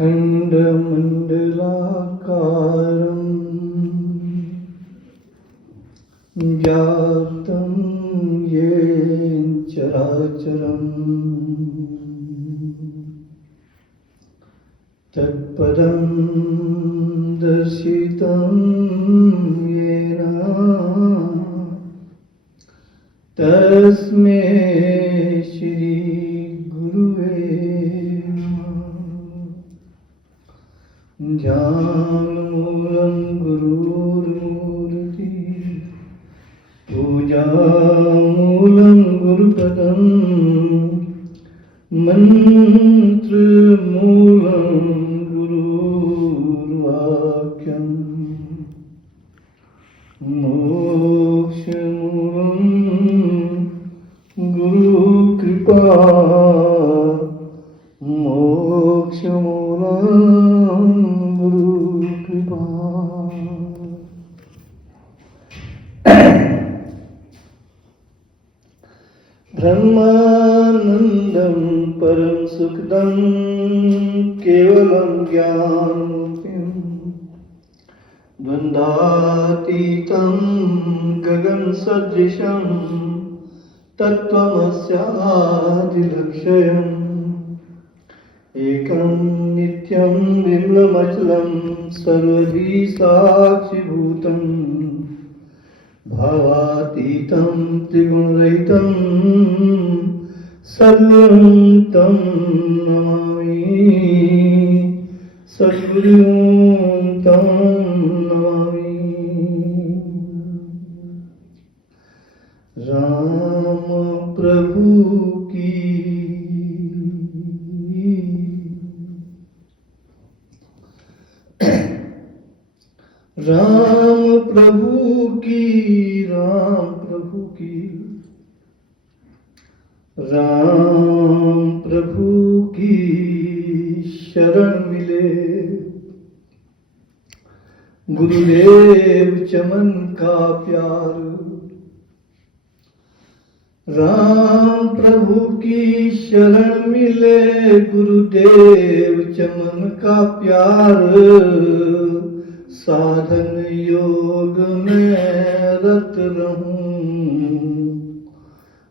अखण्डमण्डलाकारं व्याप्तं येन चराचरम् तत्पदं दर्शितं येन तस्मै श्री गुरुवे नमः। ध्यानमूलं गुरुर्मूर्ति पूजामूलं गुरुपदं मन्त्रमूलं गुरुर्वाक्यम् मोक्षमूलं गुरुकृपा मोक्षमूलं गुरुकृपा। ब्रह्मानन्दं परं सुखदं केवलं ज्ञानमुक्तिं द्वन्द्वातीतं गगनसदृशं तत्त्वमस्यादिलक्ष्यम् एकं नित्यं विमलमचलं सर्वधी साक्षिभूतं भावातीतं त्रिगुणरहितं सर्वं तं नमामि सद्गुरुं तं नमामि। राम प्रभु की राम प्रभु की राम प्रभु की राम प्रभु की शरण मिले गुरुदेव चमन का प्यार। राम प्रभु की शरण मिले गुरुदेव चमन का प्यार। साधन योग में रत रहूं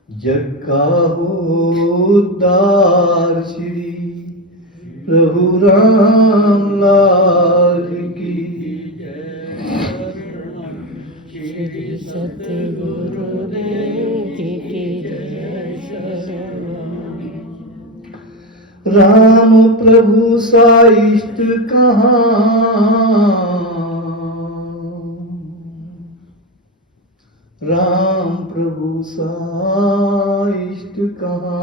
जग का हो उद्धार श्री प्रभु राम लाल की श्री सतगुरुदेव की जय शरण। राम प्रभु सा इष्ट कहाँ राम प्रभु सा इष्ट कहाँ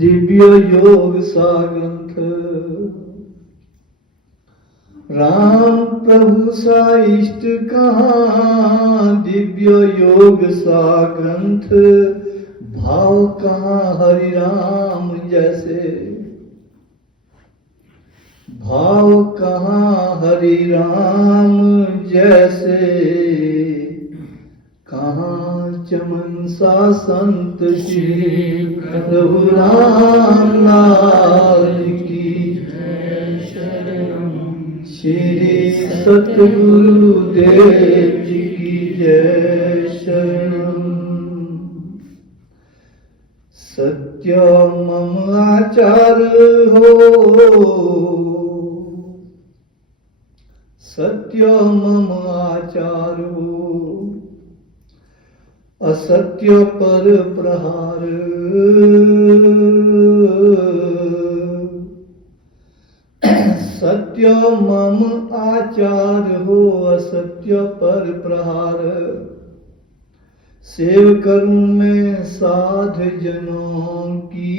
दिव्य योग सा ग्रंथ। राम प्रभु सा इष्ट कहाँ दिव्य योग सा ग्रंथ। भाव कहाँ हरि राम जैसे भाव कहाँ हरि राम जैसे। कहाँ चमन सा संत श्री प्रभु राम लाल की जय शरण। श्री सतगुरुदेव जी की जय शरण। सत्य मम आचार हो सत्य मम आचार हो असत्य पर प्रहार। सत्य मम आचार हो असत्य पर प्रहार। सेव करूं मैं साध जनों की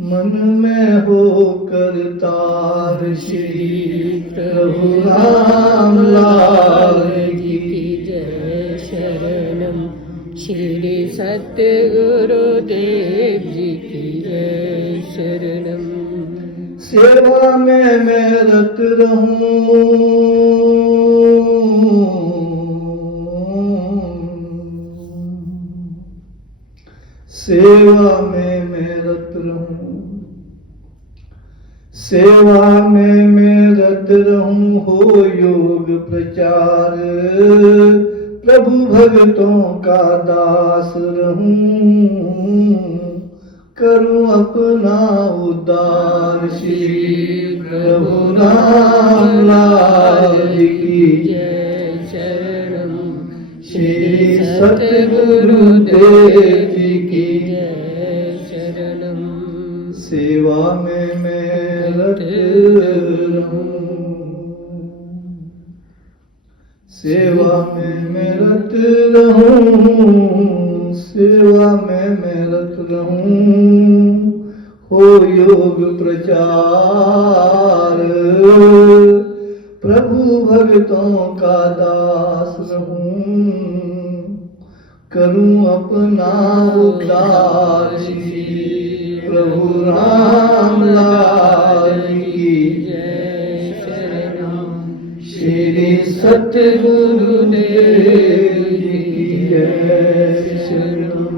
मन में हो करतार श्री प्रभु राम लाल की जय शरणम। श्री सतगुरुदेव जी की जय शरणम। सेवा में मैं रत रहूं सेवा में मैं रत रहूं सेवा में मैं रत रहूं हो योग प्रचार, प्रभु भक्तों का दास रहूं, करूं अपना उद्धार। श्री प्रभु राम लाल की जय शरणम श्री सतगुरुदेव जी की जय शरणम सेवा में मैं रत रहूं, सेवा में मैं रत रहूं, सेवा में मैं रत रहूं, हो योग प्रचार, प्रभु भक्तों का दास रहूं, करूं अपना उद्धार। श्री प्रभु राम लाल की जय शरणम श्री सतगुरुदेव जी की जय शरणम।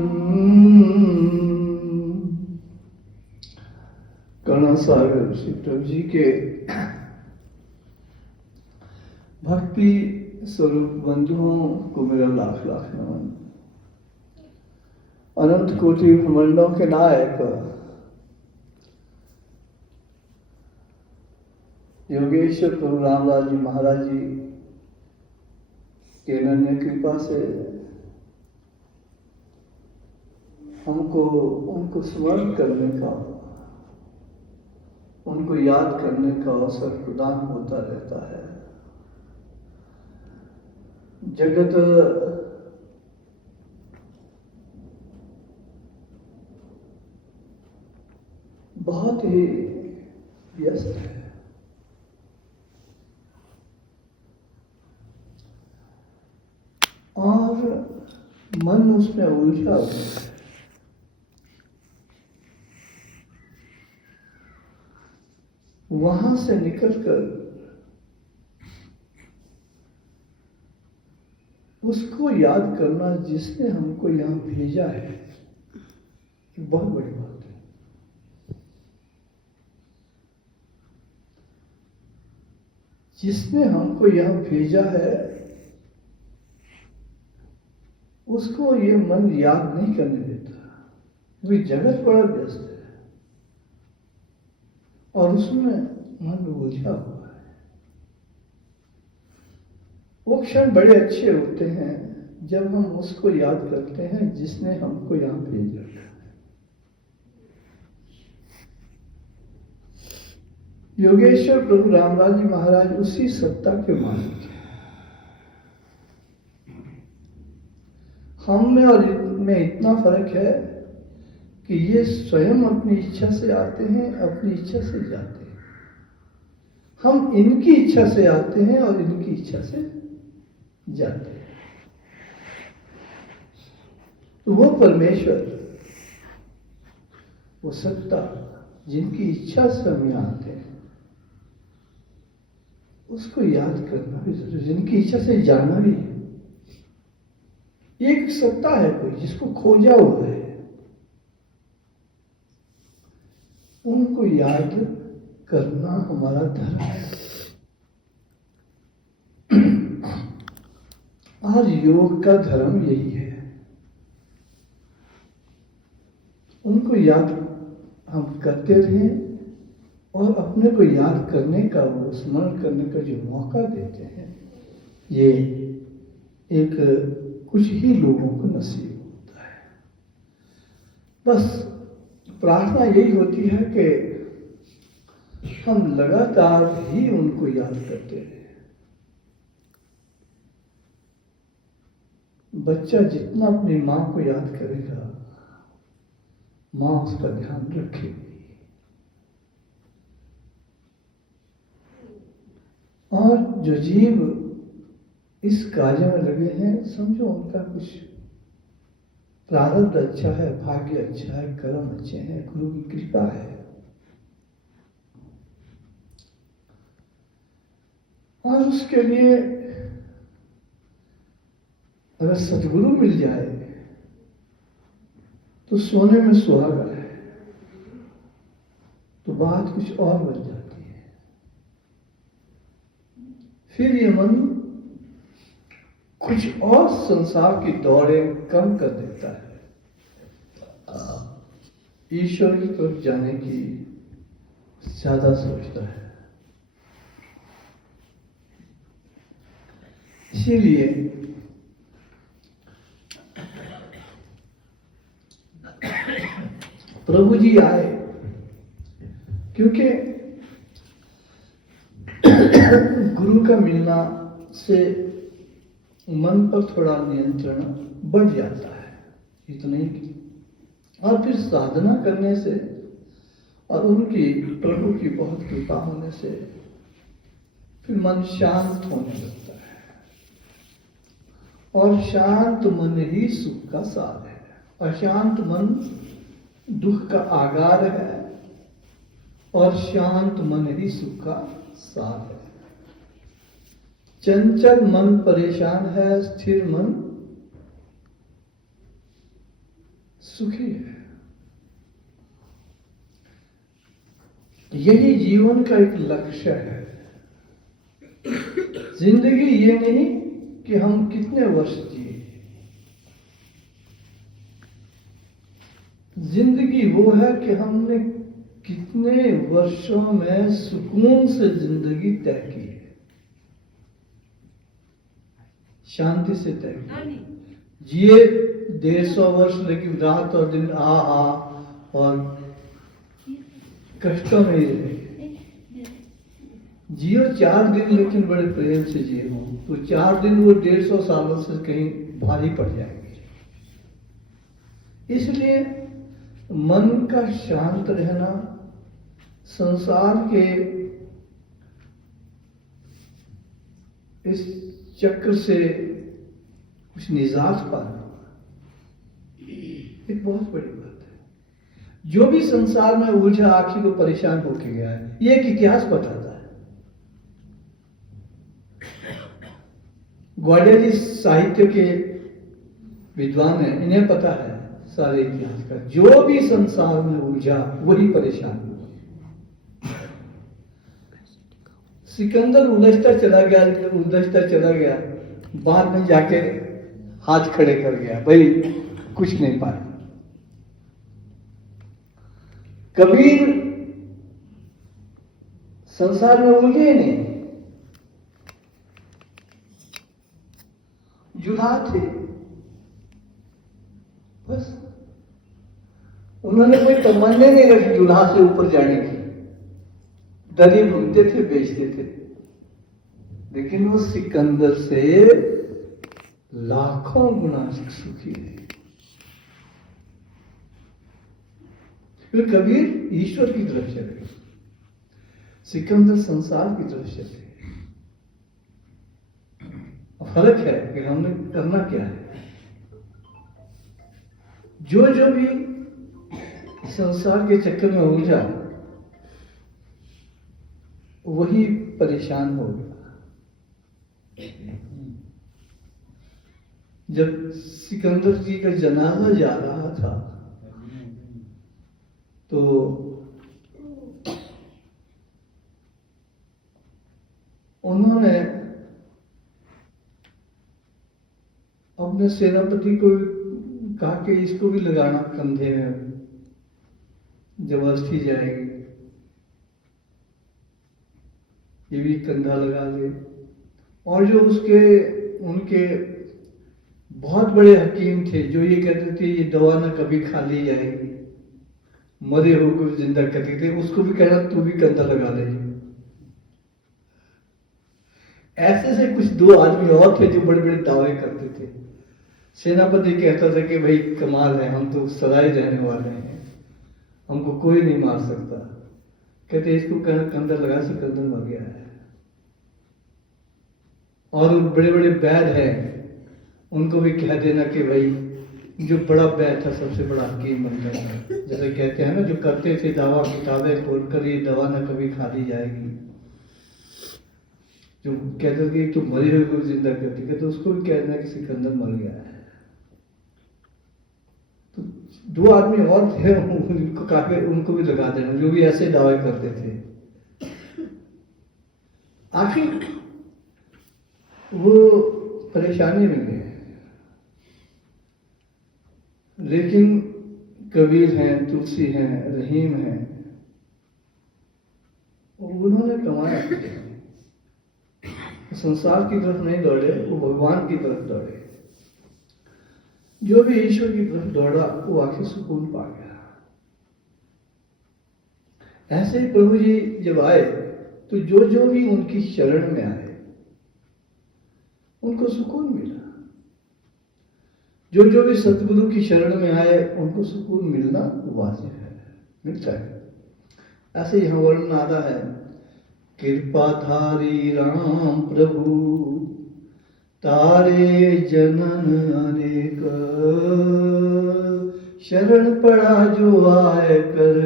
करुणा सागर श्री प्रभु जी के भक्ति स्वरूप बंधुओं को मेरा लाख लाख नमन। अनंत कोटि ब्रह्मांडों के नायक योगेश्वर प्रभु रामलाल जी महाराज जी के अनन्य कृपा से हमको उनको स्मरण करने का, उनको याद करने का अवसर प्रदान होता रहता है। जगत बहुत ही व्यस्त है, और मन उसमें उलझा हुआ है। वहां से निकलकर उसको याद करना जिसने हमको यहां भेजा है, ये बहुत बड़ी बात है। जिसने हमको यहां भेजा है उसको ये मन याद नहीं करने देता, क्योंकि जगत बड़ा व्यस्त है और उसमें मन उलझा हुआ है। वो क्षण बड़े अच्छे होते हैं जब हम उसको याद करते हैं जिसने हमको यहां भेज रखा है। योगेश्वर प्रभु रामलाल जी महाराज उसी सत्ता के मालिक हैं। हम में और में इतना फर्क है कि ये स्वयं अपनी इच्छा से आते हैं, अपनी इच्छा से जाते हैं। हम इनकी इच्छा से आते हैं और इनकी इच्छा से जाते हैं। तो वो परमेश्वर, वो सत्ता जिनकी इच्छा से हम यहाँ आते हैं, उसको याद करना भी जरूरी, जिनकी इच्छा से जाना भी है। एक सत्ता है कोई जिसको खोजा हुआ है, उनको याद करना हमारा धर्म है। और योग का धर्म यही है, उनको याद हम करते रहें और अपने को याद करने का, वो स्मरण करने का जो मौका देते हैं, ये एक कुछ ही लोगों को नसीब होता है। बस प्रार्थना यही होती है कि हम लगातार ही उनको याद करते रहें। बच्चा जितना अपनी माँ को याद करेगा, माँ उसका ध्यान रखेगी। और जो जीव इस कार्य में लगे हैं, समझो उनका कुछ प्रारब्ध अच्छा है, भाग्य अच्छा है, कर्म अच्छे हैं, गुरु की कृपा है। और उसके लिए अगर सद्गुरु मिल जाए तो सोने में सुहागा है। तो तो बात कुछ और बन जाती है। फिर ये मन कुछ और संसार की दौड़ें कम कर देता है, ईश्वर की तरफ जाने की ज्यादा सोचता है। इसीलिए प्रभु जी आए, क्योंकि गुरु का मिलना से मन पर थोड़ा नियंत्रण बढ़ जाता है, इतना ही। और फिर साधना करने से और उनकी प्रभु की बहुत कृपा होने से फिर मन शांत होने लगता है। और शांत मन ही सुख का सार है। अशांत मन दुख का आगार है और शांत मन ही सुख का सार है। चंचल मन परेशान है, स्थिर मन सुखी है। यही जीवन का एक लक्ष्य है। जिंदगी ये नहीं कि हम कितने वर्ष जिए, जिंदगी वो है कि हमने कितने वर्षों में सुकून से जिंदगी तय की है, शांति से तय की। जिए 150 वर्ष, लेकिन रात और दिन आ और कष्टों में ही रहे। जियो 4 दिन, लेकिन बड़े प्रेम से जिए हो तो 4 दिन वो 150 सालों से कहीं भारी पड़ जाएंगे। इसलिए मन का शांत रहना, संसार के इस चक्र से कुछ निजात पाना एक बहुत बड़ी बात है। जो भी संसार में उलझा आखिर को परेशान होके गया है, ये एक इतिहास बताता है। ग्वालियर जी साहित्य के विद्वान हैं, इन्हें पता है सारे इतिहास का। जो भी संसार में उलझा वही परेशान हुआ। सिकंदर उलझता चला गया, बाद में जाके हाथ खड़े कर गया, भाई कुछ नहीं पाया। कबीर संसार में उलझे नहीं, जुड़ा थे बस। उन्होंने कोई तमन्ना नहीं रखी जुड़ा से ऊपर जाने की। दरी बुनते थे, बेचते थे, लेकिन वो सिकंदर से लाखों गुना सुखी थे। फिर कबीर ईश्वर की तरफ चले, सिकंदर संसार की तरफ चले। फर्क है कि हमने करना क्या है। जो भी संसार के चक्कर में उलझा वही परेशान हो गया। जब सिकंदर जी का जनाजा जा रहा था तो उन्होंने अपने सेनापति को कहा कि इसको भी लगाना कंधे में, जब अस्थि जाएगी ये भी कंधा लगा दे। और जो उनके बहुत बड़े हकीम थे जो ये कहते थे ये दवा ना कभी खाली जाएगी, मरे हो को जिंदा करते थे, उसको भी कहना तू भी कंधा लगा ले। ऐसे से कुछ 2 आदमी और थे जो बड़े बड़े दावे करते थे। सेनापति कहता था कि भाई कमाल है, हम तो सदाई रहने वाले हैं, हमको कोई नहीं मार सकता। कहते इसको कहना कंधा लगा, से कंधा मर गया है। और बड़े बड़े वैद हैं, उनको भी कह देना कि भाई जो बड़ा वैद था सबसे बड़ा हकीम बन गया। जैसे कहते हैं ना, जो करते थे दावा किताबें खोलकर ये दवा ना कभी खाली जाएगी, जो कहते थे तो मरे हुए को जिंदा करती, तो उसको भी कह देना कि सिकंदर मर गया है। तो 2 आदमी और थे, उनको काफी, उनको भी लगा देना, जो भी ऐसे दावे करते थे। आखिर वो परेशानी में गए। लेकिन कबीर हैं, तुलसी हैं, रहीम हैं, उन्होंने कमाया, संसार की तरफ नहीं दौड़े, वो भगवान की तरफ दौड़े। जो भी ईश्वर की तरफ दौड़ा वो आखिर सुकून पा गया। ऐसे ही प्रभु जी जब आए तो जो जो भी उनकी शरण में आए उनको सुकून मिला। जो जो भी सतगुरु की शरण में आए उनको सुकून मिलना वाजिब है, मिलता है। ऐसे ही वर्णन आता है, कृपाधारी राम प्रभु तारे जनन अनेक, शरण पड़ा जो आए कर,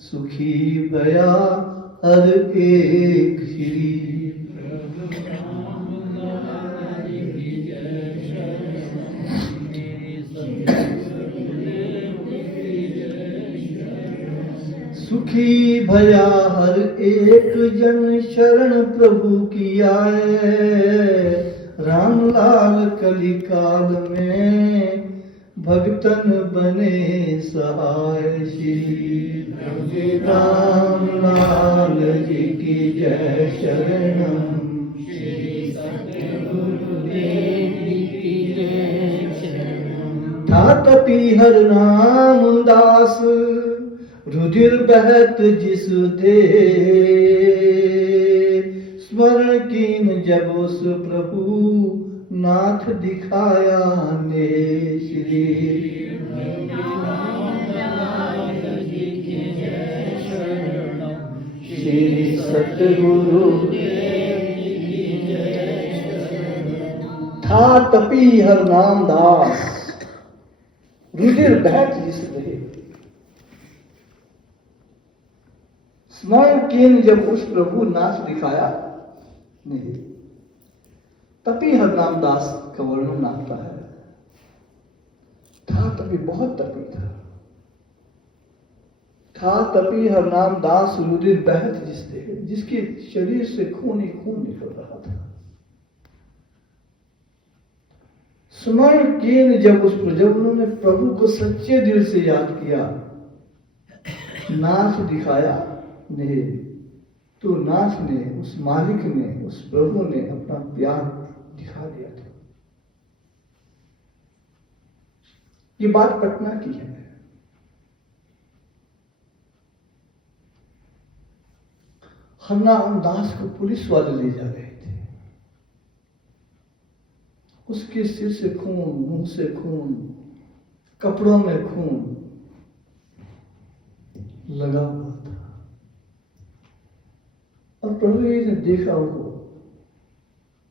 सुखी भया हर एक श्री। सुखी भया हर एक जन, शरण प्रभु की आए। राम लाल कली काल में भक्तन बने सहाय, श्री राम लाल जी की जय शरणम, श्री सतगुरुदेव की जय शरणम। था तपी हर नाम दास, रुधिर बहत जिस दे, स्मरण कीन जब उस प्रभु नाथ दिखाया ने, श्री श्री सतगुरु था तपी हर नाम दास, रुधिर बहत जिस दे, स्मरण कीन जब उस प्रभु नाथ दिखाया नहीं। तपी हर नाम दास का वर्णन आता है। था तपी, बहुत तपी था। था तपी हर नाम दास, रुधिर बहत जिस दे, जिसके शरीर से खून ही खून निकल रहा था। स्मरण कीन जब उन्होंने प्रभु को सच्चे दिल से याद किया, नाथ दिखाया नहीं, तो नाथ ने, उस मालिक ने, उस प्रभु ने अपना प्यार दिखा दिया था। ये बात पटना की है। हरनाम दास को पुलिस वाले ले जा रहे थे। उसके सिर से खून, मुंह से खून, कपड़ों में खून लगा हुआ था। और प्रभु जी ने देखा वो,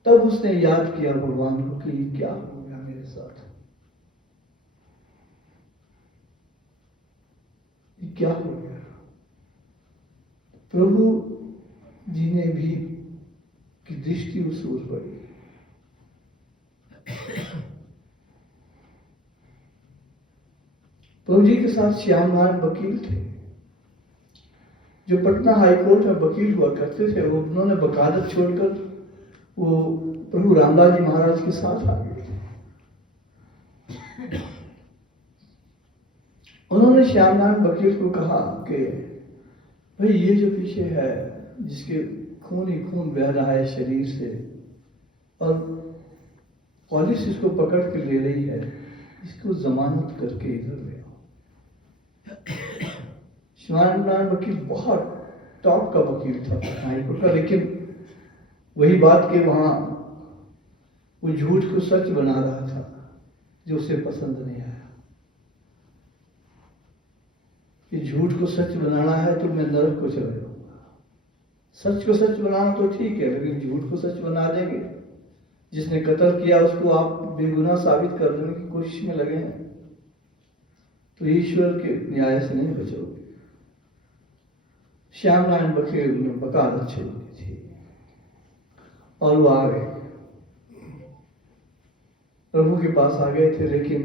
तब उसने याद किया भगवान को कि क्या हो गया मेरे साथ, ये क्या हो गया। प्रभु जी ने भी की दृष्टि उस ओर पड़ी। प्रभु जी के साथ श्याम नारायण वकील थे, जो पटना हाईकोर्ट में वकील हुआ करते थे। वो उन्होंने वकालत छोड़कर वो प्रभु रामदास जी महाराज के साथ आ गए थे। उन्होंने श्याम नारायण वकील को कहा कि भाई ये जो पीछे है, जिसके खून ही खून बह रहा है शरीर से, और पुलिस इसको पकड़ के ले रही है, इसको जमानत करके इधर ले आओ। श्याम नारायण वकील बहुत टॉप का वकील था हाईकोर्ट का, लेकिन वही बात के वहां वो झूठ को सच बना रहा था, जो उसे पसंद नहीं आया। कि झूठ को सच बनाना है तो मैं नरक को चले जाऊंगा। सच को सच बनाना तो ठीक है, लेकिन झूठ को सच बना देंगे, जिसने कत्ल किया उसको आप बेगुनाह साबित कर देने की कोशिश में लगे हैं, तो ईश्वर के न्याय से नहीं बचोगे। श्याम नारायण वकील ने वकालत छोड़ दी थी और वो आ गए, प्रभु के पास आ गए थे। लेकिन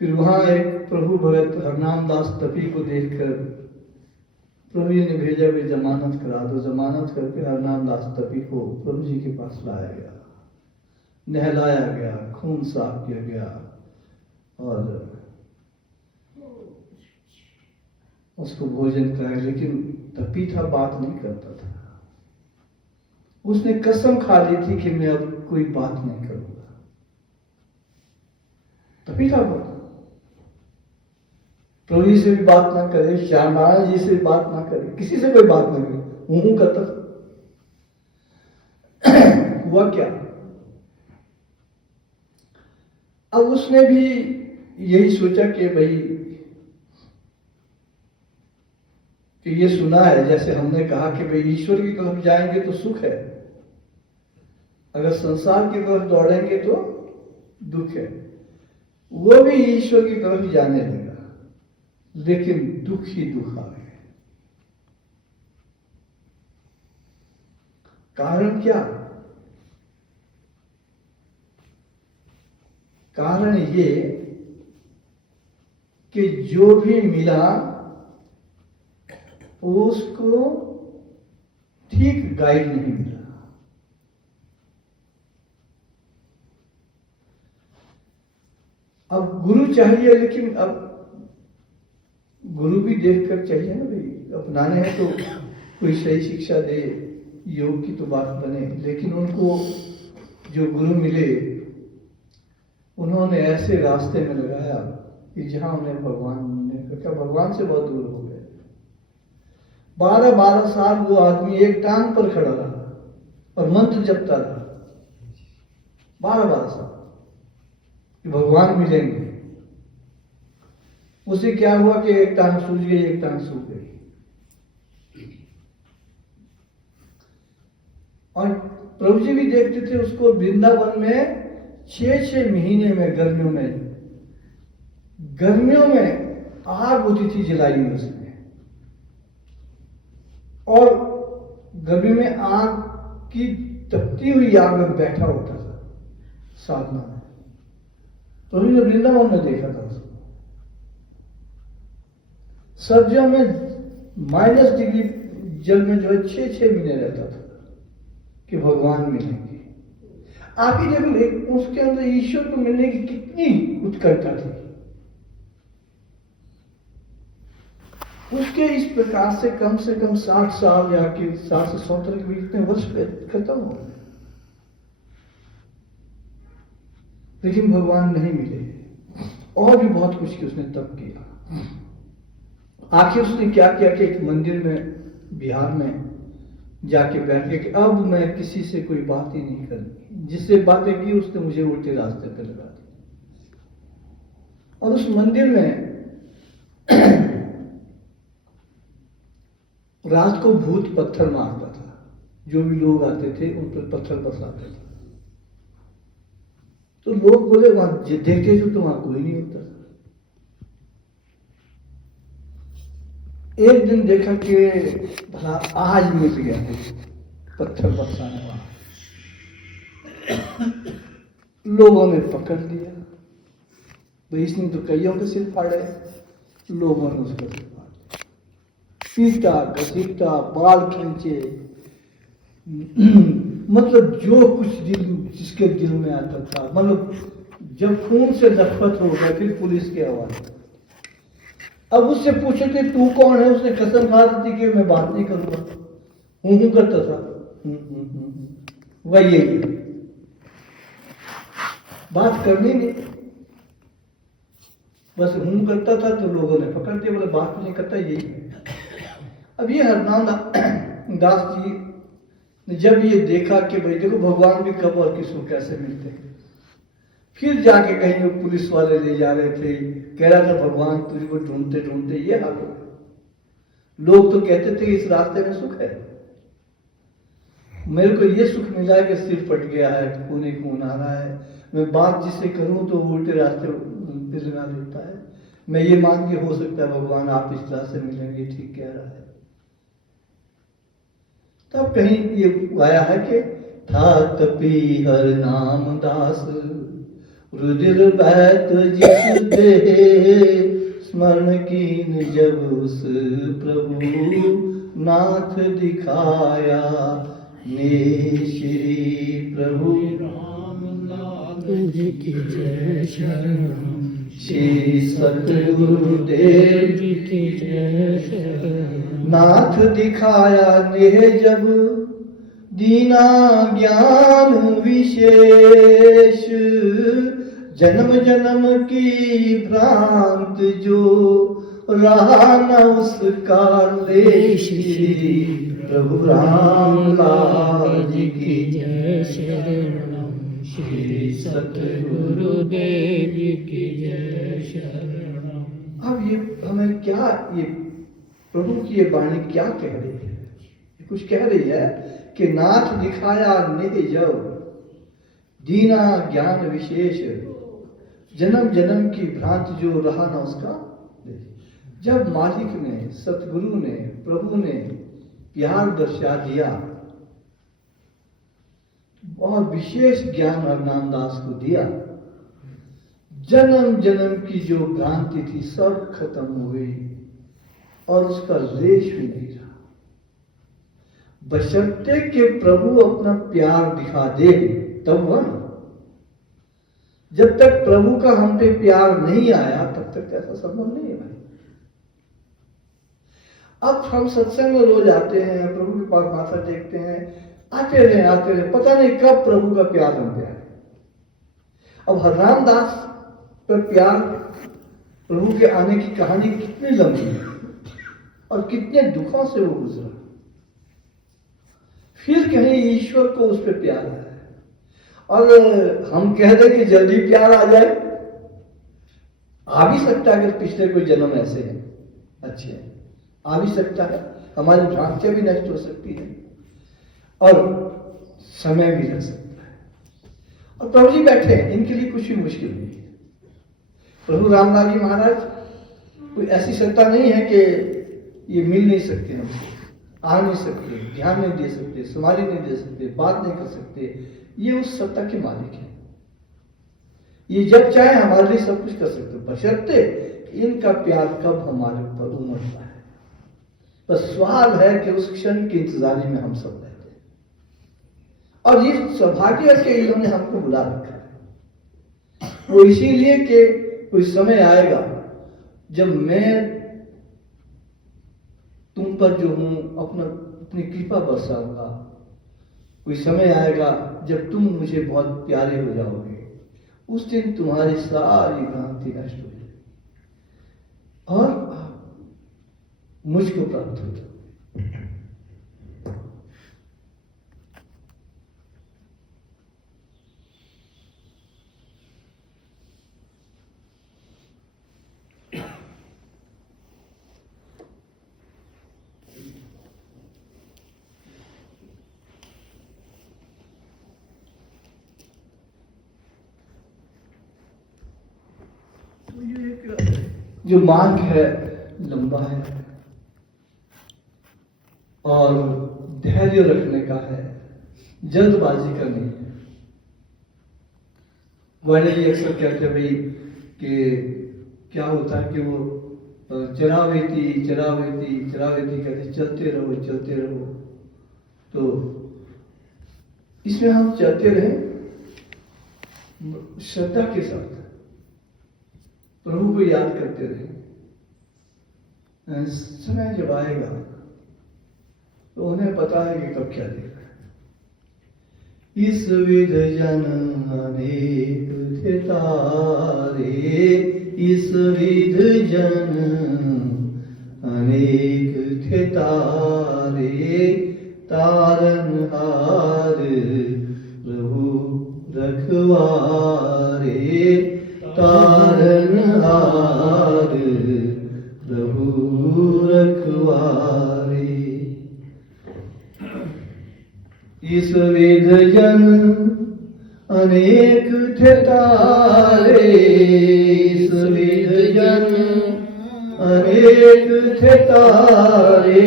फिर वहां एक प्रभु भगत हरनाम दास तपी को देखकर प्रभु जी ने भेजा वे जमानत करा दो। जमानत करके हरनाम दास तपी को प्रभु जी के पास लाया गया, नहलाया गया, खून साफ किया गया और उसको भोजन कराया। लेकिन तपी था, बात नहीं करता था। उसने कसम खा ली थी कि मैं अब कोई बात नहीं करूंगा। तपी था वो, प्रभु जी से भी बात ना करे, श्याम नारायण जी से भी बात ना करे, किसी से कोई बात ना करे, हूं करता था। हुआ क्या, अब उसने भी यही सोचा कि भाई कि ये सुना है, जैसे हमने कहा कि भाई ईश्वर की तरफ जाएंगे तो सुख है, अगर संसार की तरफ दौड़ेंगे तो दुख है। वो भी ईश्वर की तरफ जाने लगा, लेकिन दुख ही दुख आ गए। कारण क्या, कारण ये कि जो भी मिला उसको ठीक गाइड नहीं मिला। अब गुरु चाहिए, लेकिन अब गुरु भी देखकर चाहिए ना भाई, अपनाने हैं तो कोई सही शिक्षा दे, योग की तो बात बने। लेकिन उनको जो गुरु मिले उन्होंने ऐसे रास्ते में लगाया कि जहां उन्हें भगवान ने क्या भगवान से बहुत दूर हो गए। 12-12 साल वो आदमी एक टांग पर खड़ा रहा और मंत्र जपता रहा, 12-12 साल कि भगवान मिलेंगे। उसे क्या हुआ कि एक टांग सूज गई, एक टांग सूख गई। और प्रभु जी भी देखते थे उसको वृंदावन में 6-6 महीने में, गर्मियों में आग होती थी जलाई हुई उसमें, और गर्मी में आग की तपती हुई आग में बैठा होता था साधना में। तो हमने वृंदावन में देखा था उसको। सर्दियों में -डिग्री जल में जो है 6-6 महीने रहता था कि भगवान मिलेंगे। आप ही देखो उसके अंदर ईश्वर को मिलने की कितनी उत्कंठा थी। उसके इस प्रकार से कम 60 साल या कि 60 से 70 के बीच में वर्ष खत्म हो गए, लेकिन भगवान नहीं मिले। और भी बहुत कुछ उसने तब किया। आखिर उसने क्या किया कि एक मंदिर में बिहार में जाके बैठ के कि अब मैं किसी से कोई बात ही नहीं करूंगी। जिससे बातें की उसने मुझे उल्टे रास्ते पर लगा दिया। और उस मंदिर में रात को भूत पत्थर मारता था, जो भी लोग आते थे उन पर पत्थर बरसाते थे। तो लोग बोले वहां देखते थे तो वहां कोई नहीं होता था। एक दिन देखा कि भला आज मिल गया पत्थर बरसाने वाला। लोगों ने पकड़ लिया, भाई इसने तो कईयों के सिर फाड़े। लोगों ने उसका सिर फाड़ दिया, पीटा, घसीटा, बाल खींचे, मतलब जो कुछ जिसके दिल में आता था। मतलब जब खून से लथपथ हो गया फिर पुलिस के हवाले। अब उससे पूछे थे तू कौन है, उसने कसम खा दी थी कि मैं बात नहीं करूंगा, हूं करता था। वही बात करनी नहीं, बस हूं करता था। तो लोगों ने पकड़ दिया, बोले बात नहीं करता, यही है। अब ये हरनाम दास जी ने जब ये देखा कि भाई देखो भगवान भी कब और किसको कैसे मिलते हैं, फिर जाके कहीं वो पुलिस वाले ले जा रहे थे, कह रहा था भगवान तुझको ढूंढते ढूंढते ये हाल हो। लोग तो कहते थे इस रास्ते में सुख है, मेरे को ये सुख मिला है कि सिर फट गया है, खून खून आ रहा है, मैं बात जिससे करूं तो उल्टे रास्ते पे लगा देता है। मैं ये मान के हो सकता है भगवान आप इस रास्ते मिलेंगे, ठीक कह रहा है। तब कहीं ये आया है कि था तपी हर नाम दास, रुधिर बहत जिस दे स्मरण कीन जब उस प्रभु नाथ दिखाया ने श्री प्रभु जी की जय शरणम श्री सतगुरुदेव जी की जय शरणम नाथ दिखाया ने जब दीना ज्ञान विशेष जन्म जन्म की भ्रांत जो रहा न उसका लेश प्रभु रामलाल जी की जय शरणम श्री सतगुरुदेव जी की जय शरणम। अब ये हमें क्या, ये प्रभु की ये वाणी क्या कह रही है? ये कुछ कह रही है कि नाथ दिखाया निधि जब दीना ज्ञान विशेष जन्म जन्म की भ्रांति जो रहा ना उसका। जब मालिक ने, सतगुरु ने, प्रभु ने प्यार दर्शा दिया और विशेष ज्ञान रघुनाथ दास को दिया, जन्म जन्म की जो भ्रांति थी सब खत्म हो गई और उसका लेश भी नहीं रहा। बशर्ते कि प्रभु अपना प्यार दिखा दे तब हुआ ना। जब तक प्रभु का हम पे प्यार नहीं आया तब तक ऐसा संभव नहीं है भाई। अब हम सत्संग में रोज आते हैं, प्रभु के पास माथा टेकते हैं, आते रहे, पता नहीं कब प्रभु का प्यार हम पे आए। अब हरराम दास पर प्यार, प्रभु के आने की कहानी कितनी लंबी है और कितने दुखों से वो गुजरा, फिर कहीं ईश्वर को उस पर प्यार आया और हम कह दें कि जल्दी प्यार आ जाए। आ भी सकता है कि पिछले कोई जन्म ऐसे हैं अच्छे हैं, आ भी सकता है, हमारी भ्रांतियां भी नष्ट हो सकती है और समय भी लग सकता है। और प्रभु जी बैठे हैं, इनके लिए कुछ भी मुश्किल नहीं है। प्रभु रामलाल जी महाराज कोई ऐसी सत्ता नहीं है कि ये मिल नहीं सकते, हमसे आ नहीं सकते, ध्यान नहीं दे सकते, समाधि नहीं दे सकते, बात नहीं कर सकते। ये उस सत्ता के मालिक है। ये जब चाहे हमारे लिए सब कुछ कर सकते, बशर्ते इनका प्यार कब हमारे ऊपर उमड़ता है। बस सवाल है कि उस क्षण की इंतजारी में हम सब रहते हैं। और ये सौभाग्य है कि इन्होंने हमको बुला रखा है, वो इसीलिए कि कोई समय आएगा जब मैं तुम पर जो हूं अपनी कृपा बरसाऊंगा। कोई समय आएगा जब तुम मुझे बहुत प्यारे हो जाओगे, उस दिन तुम्हारी सारी भ्रांति नष्ट हो जाएगी और मुझको प्राप्त हो जाओगे। जो मार्ग है लंबा है और धैर्य रखने का है, जल्दबाजी का नहीं है। वाले जी अक्सर कहते हैं भाई कि क्या होता है कि वो चरावेती कहते चलते रहो। तो इसमें हम चलते रहे श्रद्धा के साथ, प्रभु को याद करते रहे। समय जब आएगा तो उन्हें पता है कि कब क्या देगा। इस विध जन अनेक थे तारे, इस विध जन अनेक थे तारे, तारनहार प्रभु रखवारे, तारनहार प्रभु रखवारे। इस विध जन अनेक थे तारे, इस विध जन अनेक थे तारे,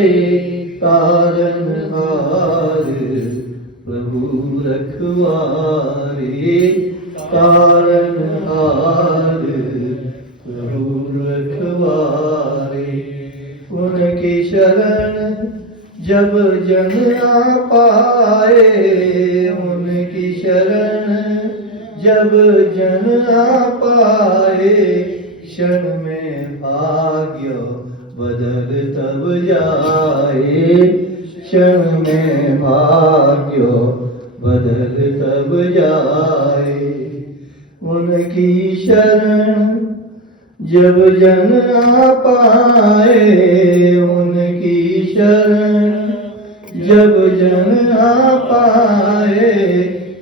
तारनहार प्रभु रखवारे, तारनहार प्रभु रखवारे। उनकी शरण जब जन आ पाए, उनकी शरण जब जन आ पाए, क्षण में भाग्य बदल तब जाए, क्षण में भाग्य बदल तब जाए। उनकी शरण जब जन आ पाए, उनकी शरण जब जन आ पाए,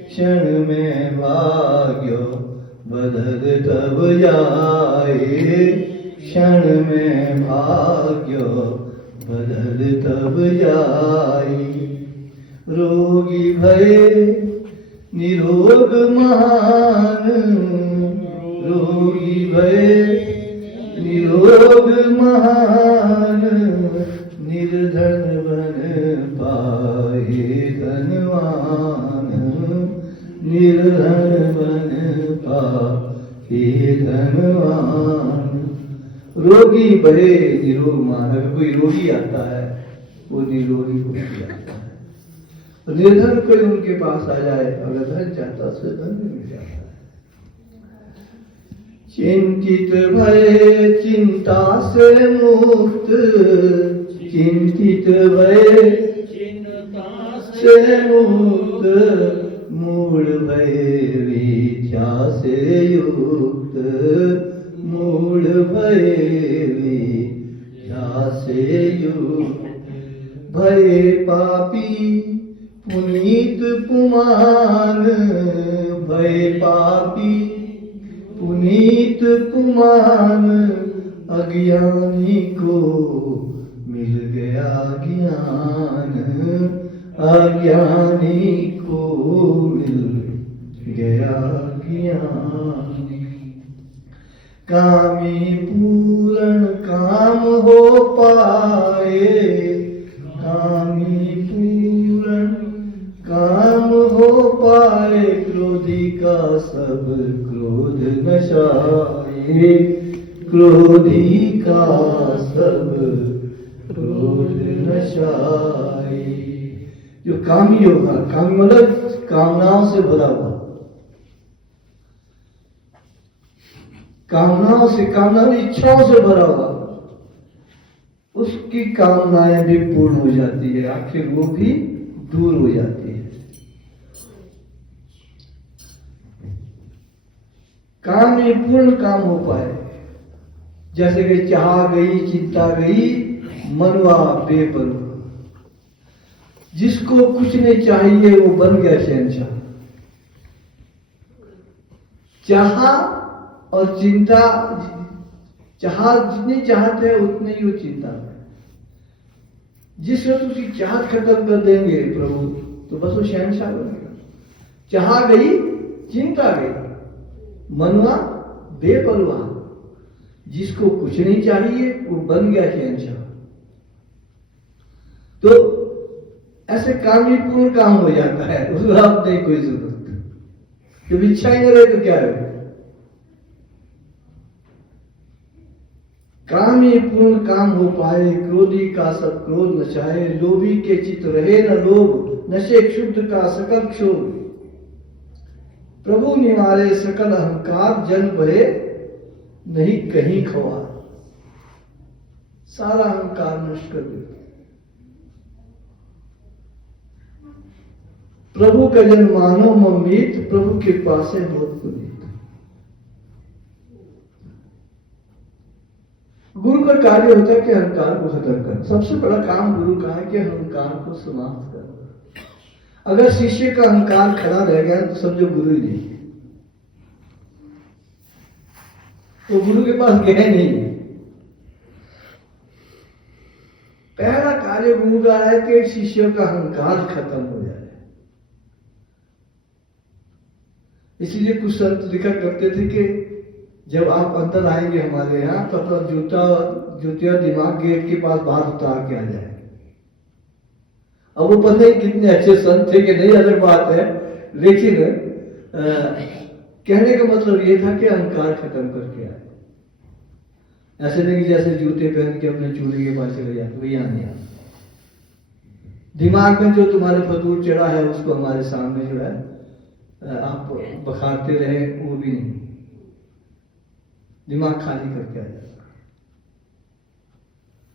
क्षण में भाग्य बदल तब जाए, क्षण में भाग्य बदल तब जाए। रोगी भये निरोग महान, रोगी भये निरोग महान, निर्धन बन पाए धनवान, निर्धन बन पाए धनवान। रोगी भये निरोग महान। अगर कोई रोगी आता है वो निरोगी हो जाता है, निर्धन कोई उनके पास आ जाए, अगर धन चाहता है धन मिल जाता है। चिंतित भये चिंता से मुक्त, चिंतित भये चिंता से मुक्त, मूढ़ भये विद्या से युक्त, मूढ़ भये विद्या से युक्त। भये पापी पुनीत पुमान, भये पापी पुनीत पुमान, अज्ञानी को मिल गया ज्ञान, अज्ञानी को मिल गया ज्ञान। कामी पूर्ण काम हो पाए, कामी पूर्ण काम हो पाए, क्रोधी का सब क्रोध नशाए, क्रोधी का सब क्रोध नशाए। जो कामी होगा, कामी मतलब कामनाओं से भरा हुआ, कामनाओं से, कामना इच्छाओं से भरा हुआ, उसकी कामनाएं भी पूर्ण हो जाती है, आखिर वो भी दूर हो जाती है। काम में पूर्ण काम हो पाए, जैसे कि चाह गई चिंता गई मनवा बेपरवाह। जिसको कुछ नहीं चाहिए वो बन गया शहंशाह। चाह और चिंता, चाह जितनी चाहते हैं उतनी ही वो चिंता है। जिस वक्त उसकी चाहत खत्म कर देंगे प्रभु तो बस वो शहंशाह बनेगा। चाह गई चिंता गई मनवा बेपरवाह। जिसको कुछ नहीं चाहिए वो बन गया शहंशाह। तो ऐसे काम ही पूर्ण काम हो जाता है, उसको आप नहीं कोई जरूरत। जब इच्छा ही नहीं रहे तो क्या है? काम ही पूर्ण काम हो पाए, क्रोधी का सब क्रोध नशाए, लोभी के चित्त रहे न लोभ, नशे क्षुद्ध का सकल क्षोभ। प्रभु निवारे सकल अहंकार, जन भये नहीं कहीं खवा। सारा अहंकार नष्ट कर देता। प्रभु का जन मानो ममीत, प्रभु के पास है बहुत पुनीत। गुरु का कार्य होता है कि अहंकार को खत्म करना। सबसे बड़ा काम गुरु का है कि अहंकार को समाप्त करना। अगर शिष्य का अहंकार खड़ा रह गया तो समझो गुरु ही नहीं, तो गुरु के पास गए नहीं। पहला कार्य गुरु का है कि शिष्य का अहंकार खत्म हो जाए। इसीलिए कुछ संत लिखा करते थे कि जब आप अंदर आएंगे हमारे यहाँ तो अपना जूतिया दिमाग गेट के पास बाहर उतार के आ जाए। अब वो पता ही कितने अच्छे संत थे कि नहीं, अलग बात है, लेकिन कहने का मतलब ये था कि अहंकार खत्म करके आए। ऐसे नहीं कि जैसे जूते पहन के अपने चूल्हे के पास चले जाते, वही नहीं आता। दिमाग में जो तुम्हारे फतूर चढ़ा है उसको हमारे सामने जो है आप बखारते रहे, वो भी नहीं। दिमाग खाली करके आ जाता।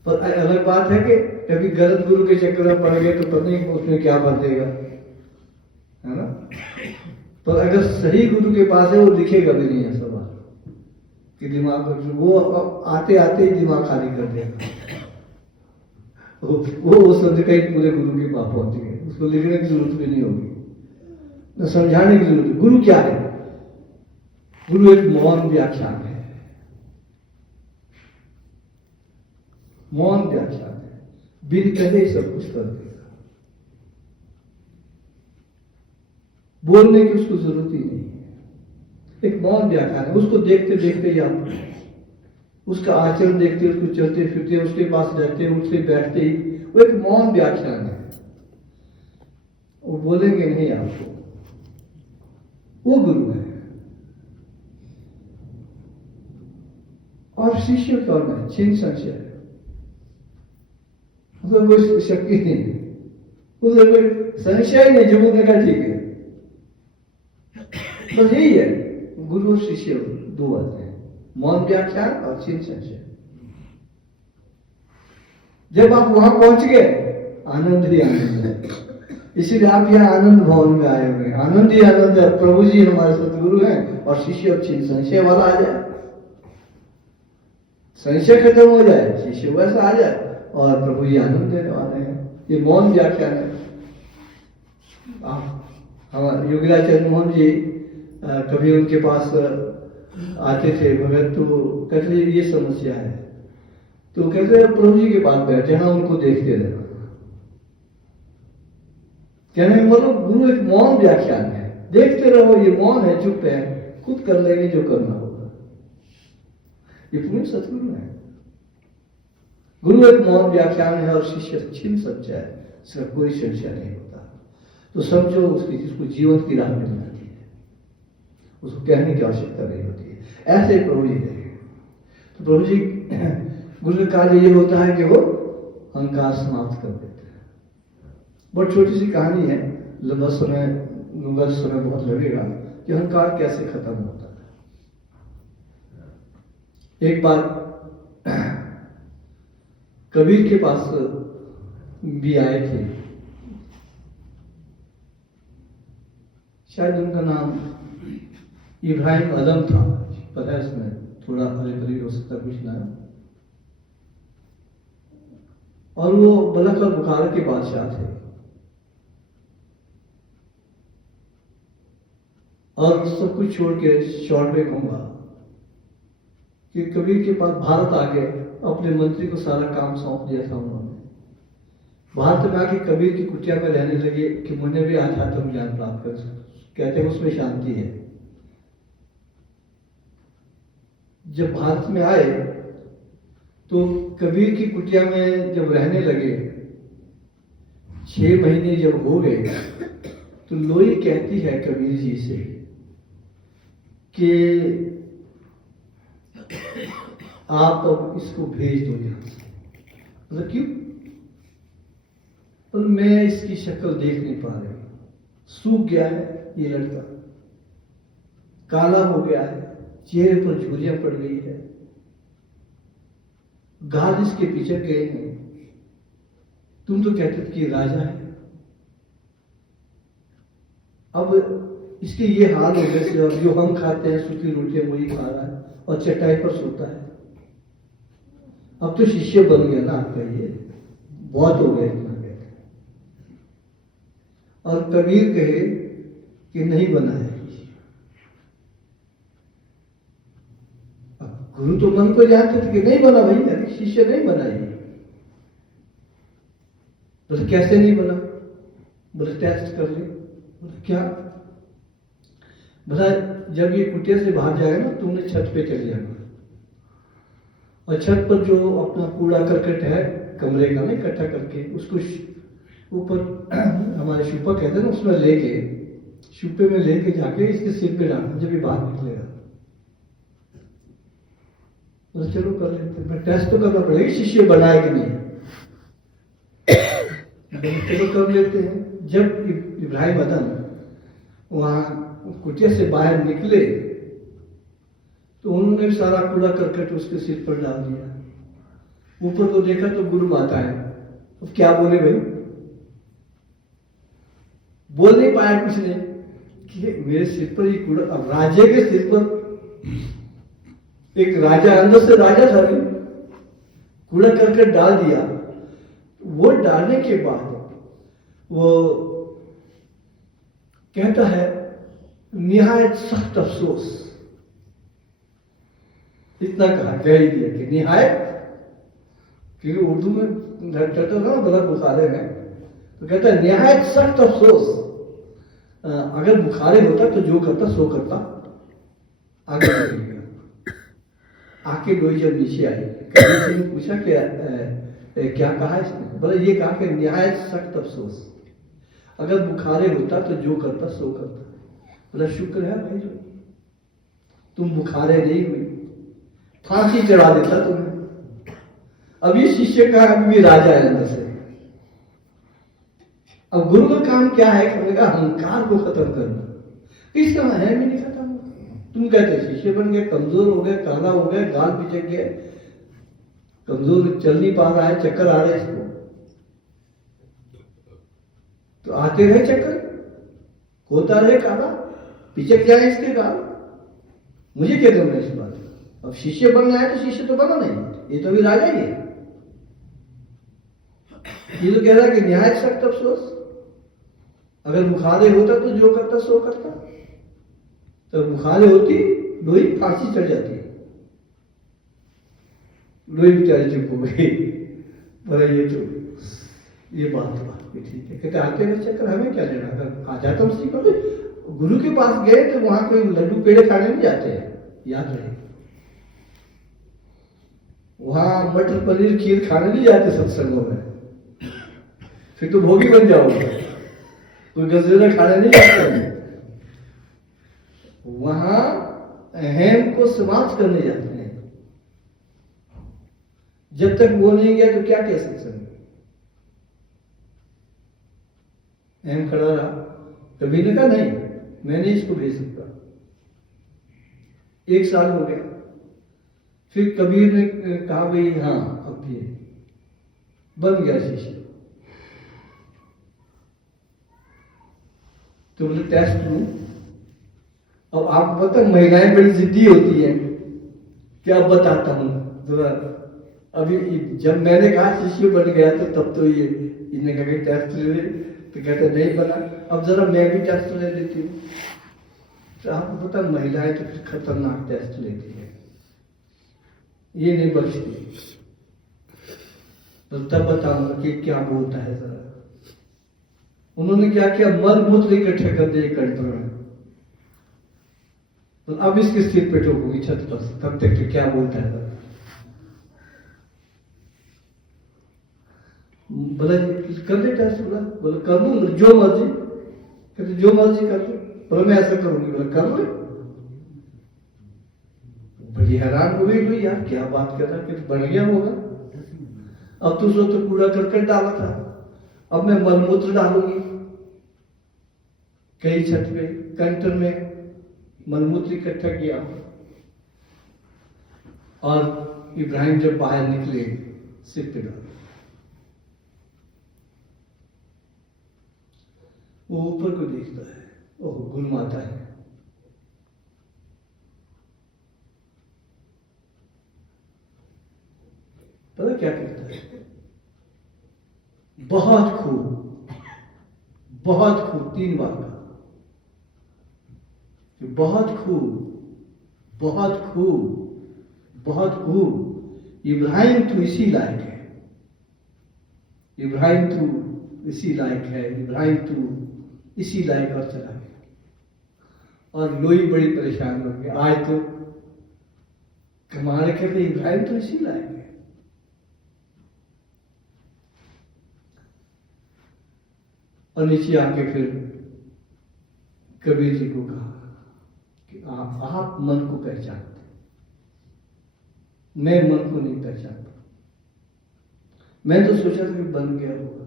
पर अलग बात है कि कभी गलत गुरु के चक्कर में पड़ गए तो पता नहीं उसमें क्या भर देगा, है ना। पर अगर सही गुरु के पास है वो लिखेगा भी नहीं ऐसा बात कि दिमाग वो आते आते ही दिमाग खाली कर देगा। वो समझ कहीं पूरे गुरु के पास पहुंच गए, उसको लिखने की जरूरत भी नहीं होगी, न समझाने की जरूरत। गुरु क्या है? गुरु एक मौन व्याख्यान है, मौन व्याख्यान है, बिन कहे ही सब कुछ कर देगा। बोलने की उसको जरूरत ही नहीं है। एक मौन व्याख्यान है, उसको देखते देखते ही आप उसका आचरण देखते, उसको चलते फिरते, उसके पास रहते, उठते बैठते ही वो एक मौन व्याख्यान है। वो बोलेंगे नहीं आपको, वो गुरु है। और शिष्य कौन है? चिन्ह संशय, मतलब कोई शक्ति नहीं है, उधर कोई संशय ही नहीं, जब उन्होंने कहा ठीक है। बस यही है, गुरु और शिष्य दो बातें हैं, मौन व्याख्यान और चिन्ह संशय। जब आप वहां पहुंच गए, आनंद ही आनंद है। इसीलिए आप यहाँ आनंद भवन में आए हुए हैं। आनंद ही आनंद है। प्रभु जी हमारे सतगुरु हैं और शिष्य और चिन्ह संशय वाला आ जाए, संशय खत्म हो जाए, शिष्य वैसा आ जाए और प्रभु जी आनंद देने वाले हैं। ये मौन व्याख्यान है। हमारे योगीराज चंद्रमोहन जी कभी उनके पास आते थे भगत, तो कहते ये समस्या है, तो कहते प्रभु जी के पास बैठ जाना, उनको देखते रहना। कहने मतलब गुरु एक मौन व्याख्यान है, देखते रहो, ये मौन है, चुप है, खुद कर लेंगे जो करना होगा। ये पूरे सतगुरु है। गुरु एक मौन व्याख्यान है और शिष्य छिन्न सच्चा है, इसका कोई संशय नहीं होता। तो समझो उसकी जिसको जीवन की राह मिल जाती है, उसको कहने की आवश्यकता नहीं होती है। ऐसे प्रभु जी है। तो प्रभु जी गुरु का कार्य ये होता है कि वो अहंकार समाप्त कर देते हैं। बहुत छोटी सी कहानी है, लंबा समय बहुत लगेगा कि अहंकार कैसे खत्म होता है। एक बार कबीर के पास भी आए थे, शायद उनका नाम इब्राहिम आदम था, पता है इसमें थोड़ा अली हो सकता कुछ ना। और वो बलख और बुखार के बादशाह थे और सब कुछ छोड़ के शॉर्ट में कहूंगा कि कबीर के पास भारत आके अपने मंत्री को सारा काम सौंप दिया था उन्होंने। भारत में आके कबीर की कुटिया में रहने लगे कि मुझे भी आध्यात्म ज्ञान प्राप्त कर सकते, कहते हैं उसमें शांति है। जब भारत में आए तो कबीर की कुटिया में जब रहने लगे, 6 महीने जब हो गए तो लोई कहती है कबीर जी से कि आप अब इसको भेज दो यहां से। मतलब क्यों? तो मैं इसकी शक्ल देख नहीं पा रही, सूख गया है ये लड़का, काला हो गया है, चेहरे पर झुर्रियां पड़ गई है, गाल इसके पीछे गए हैं। तुम तो कहते थे कि राजा है, अब इसके ये हाल हो गए। अब जो हम खाते हैं सूखी रोटियां वही खा रहा है और चटाई पर सोता है। अब तो शिष्य बन गया ना आपका, ये बहुत हो गया इतना कहते। और कबीर कहे कि नहीं बना है। गुरु तो मन को जानते थे कि नहीं बना भाई, अभी शिष्य नहीं बना ये। बोले कैसे नहीं बना? बोले टेस्ट कर ले। बोले क्या? बोला जब ये कुटिया से बाहर जाएगा ना, तुमने छत पे चले जाना और छत पर जो अपना कूड़ा करकट है कमरे का ना इकट्ठा करके उसको ऊपर हमारे शुपा कहते हैं ना, उसमें लेके छुपे में लेके जाके इसके सिर पे डालना जब ये बाहर निकलेगा। तो चलो कर लेते हैं, टेस्ट तो करना पड़ेगा शिष्य बनाए कि नहीं। चलो कर लेते हैं। जब इब्राहिम अदन वहां कुटिया से बाहर निकले तो उन्होंने सारा कूड़ा करकट उसके सिर पर डाल दिया। ऊपर को देखा तो गुरु माता है। अब क्या बोले भाई, बोल नहीं पाया कुछ नहीं कि मेरे सिर पर ये कूड़ा। अब राजे के सिर पर, एक राजा अंदर से राजा था भी, कूड़ा करकट डाल दिया। वो डालने के बाद वो कहता है निहायत सख्त अफसोस, इतना कहा, कह ही दिया कि निहायत, क्योंकि उर्दू में कहता ना बड़ा बुखारे में, तो कहता है निहायत सख्त अफसोस। अगर बुखारे होता तो जो करता सो करता, आगे बढ़ेगा। आके डोई जब नीचे आई, किसी ने पूछा कि क्या कहा इसने, बोला ये कहा कि निहायत सख्त अफसोस, अगर बुखारे होता तो जो करता सो करता। बोला शुक्र है भाई जो तुम बुखारे नहीं हुई, फांसी चढ़ा देता तुम्हें। अब ये शिष्य का अभी भी राजा है अंदर से। अब गुरु का काम क्या है, करेगा अहंकार को खत्म करना। इस समय है भी नहीं खत्म। तुम कहते शिष्य बन गए, कमजोर हो गए, काला हो गए, गाल पिचक गए, कमजोर, चल नहीं पा रहा है, चक्कर आ रहे इसको, तो आते रहे चक्कर, होता रहे काला, पिचक जाए इसके गाल। मुझे क्या करना इस बात। अब शिष्य बनना है तो शिष्य तो बना नहीं, ये तो अभी राजा ही है। ये तो कह रहा है कि न्याय सख्त अफसोस, अगर बुखारे होता तो जो करता सो करता। तो बुखारे होती लोही फांसी चढ़ जाती, लोही बेचारी चुप हो गई। बोला ये तो ये बात ठीक है। कहते आते रहे चक्कर, हमें क्या लेना, अगर आ जाता उसी को। गुरु के पास गए तो वहां कोई लड्डू पेड़े खाने नहीं जाते हैं, याद रहे। वहां मटर पनीर खीर खाने नहीं जाते सत्संगों में, फिर तो भोगी बन जाओगे। कोई गजरेला खाने नहीं जाते, वहां अहम को समाप्त करने जाते हैं। जब तक वो नहीं गया तो क्या कह सत्संग, अहम खड़ा रहा। कभी ने कहा नहीं मैं नहीं इसको भेज सकता। 1 साल हो गया, फिर कबीर ने कहा भाई हाँ अब भी बन गया शिष्य। तो बोले टेस्ट लूं। अब आपको पता महिलाएं बड़ी जिद्दी होती है, क्या बताता हूं जरा। अभी जब मैंने कहा शिष्य बन गया तो तब तो ये इन्होंने कहा कि टेस्ट ले, तो कहते नहीं बना। अब जरा मैं भी टेस्ट ले लेती हूँ। तो आपको पता महिलाएं तो फिर खतरनाक टेस्ट लेती है, ये नहीं बचती। तो तब बताऊंगा कि क्या बोलता है जरा। उन्होंने क्या किया, मल मूत्र इकट्ठे कर दिए कंठ में। तो अब इसके सिर पे ठोकूंगी छत पर, तब तक कि क्या बोलता है जरा। बोला कर दे टेस्ट। बोला कर लूंगा जो मर्जी। कहते जो मर्जी कर लो। बोला मैं ऐसा करूंगी। बोला कर लो। बड़ी हैरान हो गई यार, क्या बात कर रहा है, बन गया होगा। अब तो सो तो कूड़ा करकट डाला था, अब मैं मलमूत्र डालूंगी। कई छत पे कंटर में मलमूत्र इकट्ठा किया। और इब्राहिम जब बाहर निकले सिर पे डाला। वो ऊपर को देखता है, ओह गुरु माता है। पता क्या कहता है, बहुत खूब, बहुत खूब, 3 बार का, बहुत खूब, बहुत खूब, बहुत खूब। इब्राहिम तू इसी लायक है, इब्राहिम तू इसी लायक है, इब्राहिम तू इसी लायक। और चला गया। और लोई बड़ी परेशान हो गई। आज तो कमाल कहते इब्राहिम तो इसी लायक है। और नीचे आके फिर कबीर जी को कहा कि आप मन को पहचानते, मैं मन को नहीं पहचानता। मैं तो सोचा था कि बन गया होगा।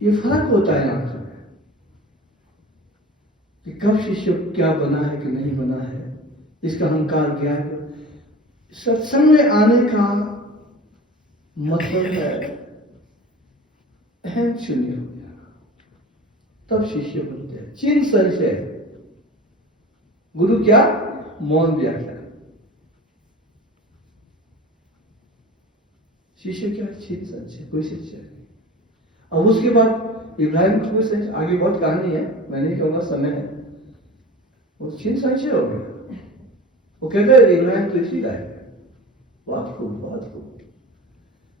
ये फर्क होता है आंख में कि कब शिष्य क्या बना है कि नहीं बना है, इसका अहंकार क्या है। सत्संग में आने का मतलब है अहम शून्य हो गया, तब शिष्य बनते हैं। चिन्ह संशय, गुरु क्या? मौन व्याख्या। शिष्य क्या? चिन्ह संशय, कोई शिष्य नहीं। अब उसके बाद इब्राहिम को कोई संशय, आगे बहुत कहानी है, मैं नहीं कहूंगा, समय है। वो चिन्ह संशय हो गया। वो कहते हैं इब्राहिम तो इसी लायक है। बहुत खूब, बहुत खूब।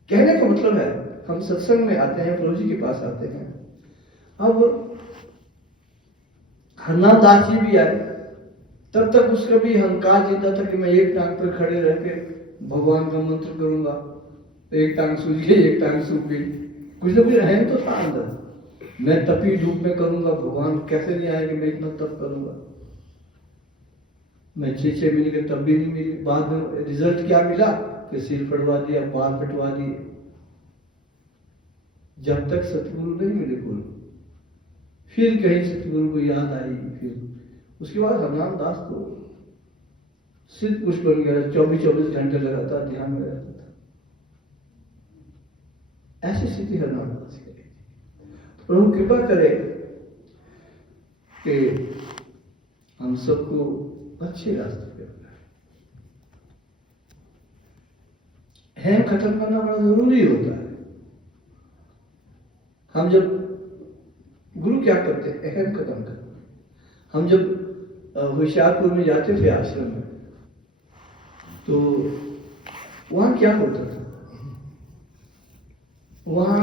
कहने का मतलब है, हम सत्संग में आते हैं, प्रभु जी के पास आते हैं। अब हरनाम दास जी भी आए, तब तक उसका भी अहंकार जीता था कि मैं एक टांग पर खड़े रह के भगवान का मंत्र करूंगा। एक टांग सूझ गई, एक टांग सूख गई, कुछ ना कुछ अहम तो था अंदर। मैं तपी धूप में करूंगा, भगवान कैसे नहीं आएंगे, मैं इतना तप करूंगा। मैं 6 महीने के तब भी नहीं मिली। बाद में रिजल्ट क्या मिला कि सिर फटवा दिया, बाल फटवा दिए। जब तक सतगुरु नहीं मिले गुरु, फिर कहीं सतगुरु को याद आई। फिर उसके बाद हरनाम दास तो सिद्ध पुरुष बन गया, 24 घंटे लगातार ध्यान में रहता था। ऐसी स्थिति हरनाम दास की। प्रभु कृपा करे कि हम सबको अच्छे रास्ते पे अपनाएं। अहम खत्म करना बड़ा जरूरी होता है। हम जब गुरु क्या करते हैं? अहम खत्म करना। हम जब होशियारपुर में जाते थे आश्रम में, तो वहां क्या होता था? वहां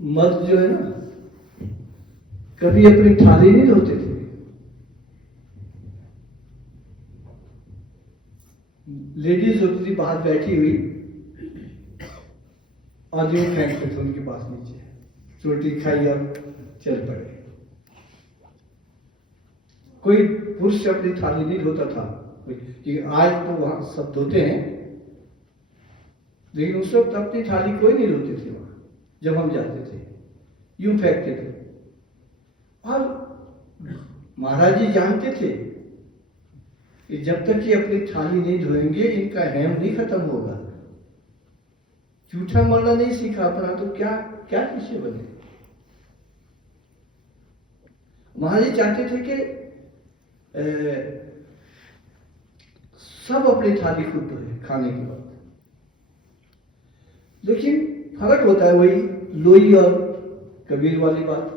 मर्द जो है ना, कभी अपनी थाली नहीं धोते थे। लेडीज होती थी बाहर बैठी हुई, और जो फेंकते थे उनके पास नीचे, रोटी खाई और चल पड़े। कोई पुरुष अपनी थाली नहीं धोता था, कि आज तो वहां सब धोते हैं, लेकिन उस वक्त अपनी थाली कोई नहीं धोते थे वहां। जब हम जाते थे यूं फेंकते थे। और महाराज जी जानते थे कि जब तक ये अपनी थाली नहीं धोएंगे, इनका हेम नहीं खत्म होगा। जूठा मरना नहीं सीखा अपना, तो क्या क्या शिष्य बने। महाराज जी चाहते थे कि सब अपनी थाली खुद धोए खाने के बाद। लेकिन फर्क होता है वही लोई और कबीर वाली बात।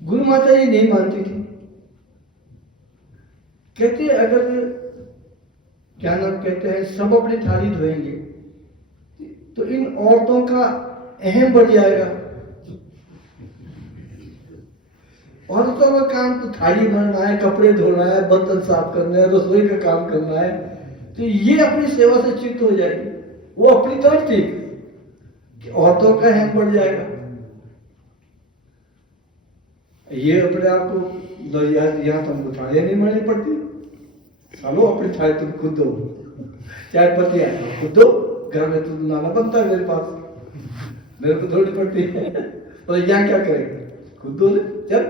गुरु माता जी नहीं मानती थी। कहते अगर क्या नाम कहते हैं, सब अपनी थाली धोएंगे तो इन औरतों का अहम बढ़ जाएगा। औरतों का काम तो थाली भरना है, कपड़े धोना है, बर्तन साफ करना है, रसोई का काम करना है। तो ये अपनी सेवा से चित्त हो जाएगी। वो अपनी तरफ थी कि औरतों का अहम बढ़ जाएगा। ये अपने आप को यहाँ तुमको थाली नहीं मारनी पड़ती। चलो अपनी थाली तुम खुद दो, चाय पत्ती है खुद दो। घर में तो नाला बनता है मेरे पास, मेरे को धोनी पड़ती है। और यहाँ क्या करेगा, खुद दो चल।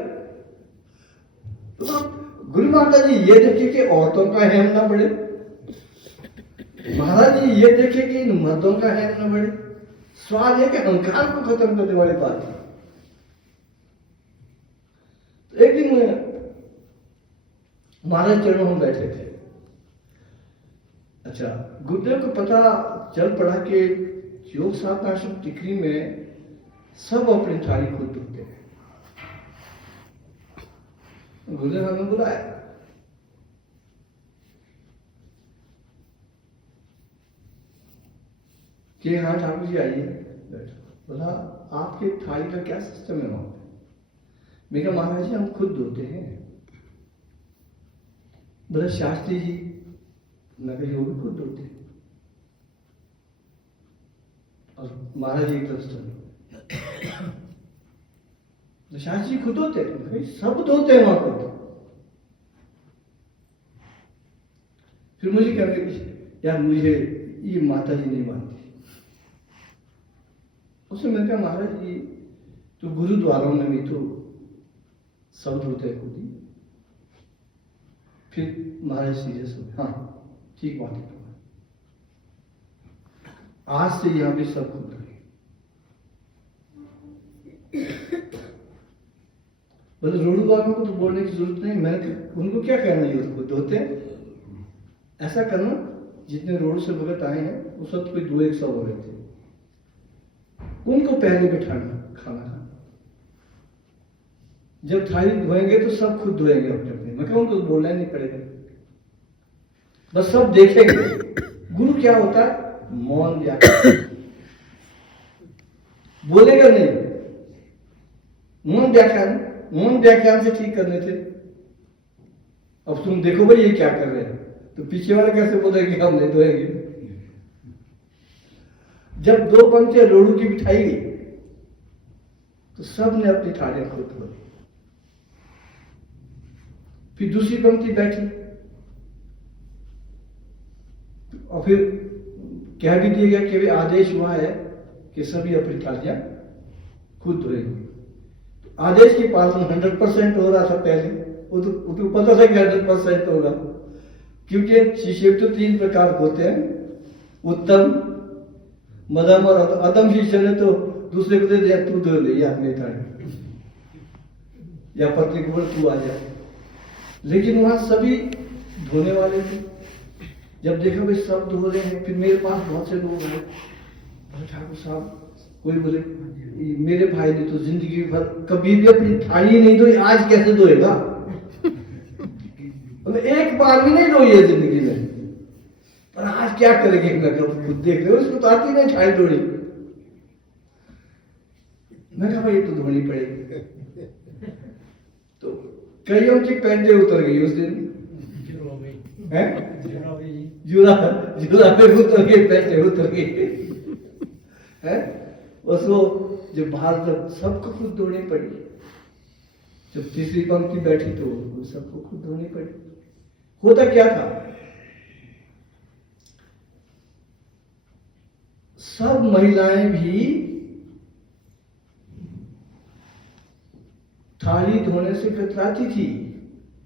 तो गुरु माता जी ये देखे कि औरतों का अहम ना बढ़े, महाराज जी ये देखे कि इन मर्दों का अहम ना बढ़े। स्वाद है कि अहंकार को खत्म करने वाली बात है। तो एक दिन महाराज चरणों में बैठे थे। अच्छा, गुरुदेव को पता चल पड़ा कि योग साधना आश्रम टिकरी में सब अपनी थाली खुद धोते हैं। गुरुदेव हमें बुलाया। कि हाँ ठाकुर जी आइए बैठो। बोला आपके थाली का क्या सिस्टम है वहां पे? मैं कहा महाराज जी हम खुद धोते हैं। बोला शास्त्री जी, मैं कहा वो भी खुद धोते हैं। और महाराज जी एक तरफ सुन, दशांश जी खुद होते हैं, सब होते हैं वहां पर। फिर मुझे क्या लगा, यार मुझे ये माता जी नहीं मानती। उसने मैंने कहा महाराज जी तो गुरुद्वारों में भी तो शब्द होते हैं खुद ही। फिर महाराज सीरियस हो, हाँ ठीक बात है, आज से यहां भी सब खुद रहे। मतलब रोडू वालों को तो बोलने की जरूरत नहीं, मैंने उनको क्या कहना है, खुद होते हैं। ऐसा करना, जितने रोड से भगत आए हैं उस वक्त कोई 200 हो रहे थे, उनको पहले बिठाना, खाना खाना। जब थाली धोएंगे तो सब खुद धोएंगे अपने अपने, मैं कहूँ उनको बोलना नहीं पड़ेगा, बस सब देखेंगे। गुरु क्या होता है, मौन व्याख्यान, बोलेगा नहीं, मौन व्याख्यान से ठीक करने थे। अब तुम देखो भाई ये क्या कर रहे हैं, तो पीछे वाले कैसे बोलेंगे हम नहीं धोएंगे। जब 2 पंक्तियां रोडू की बिठाई गई तो सब ने अपनी थालियां खुद धो ली। फिर दूसरी पंक्ति बैठी और फिर कह भी दिया गया कि आदेश हुआ है कि सभी अपनी थालियां खुद धोएंगे। आदेश की पालन 100% हो रहा था पहले, वो तो पता था कि 100% होगा, क्योंकि शिष्य तो 3 प्रकार होते हैं, उत्तम, मध्यम और अधम। शिष्य ने तो दूसरे को दे दिया, तू धो ले यार मेरी थाली, या पत्नी को बोल तू आ जा। लेकिन वहां सभी धोने वाले थे। जब देखा भाई सब धो रहे हैं, फिर मेरे पास बहुत से लोग आए, बोले ठाकुर साहब, कोई बोले मेरे भाई ने तो जिंदगी भर कभी भी अपनी थाली नहीं धोई, आज कैसे धोएगा। एक बार भी नहीं धोई है जिंदगी में, पर आज क्या करेंगे, मैं खुद देख रहे हो, उसको तो आती नहीं थाली धोनी। मैं कहा भाई ये तो धोनी पड़ेगी। तो कईयों की पैंटें उतर गई उस दिन, जुरा पे उतर गई, पैंटें उतर गई है। उसको जब बाहर तक सबको खुद धोनी पड़ी। जब तीसरी पंक्ति बैठी तो सबको खुद धोनी पड़ी। होता क्या था, सब महिलाएं भी थाली धोने से कतराती थी।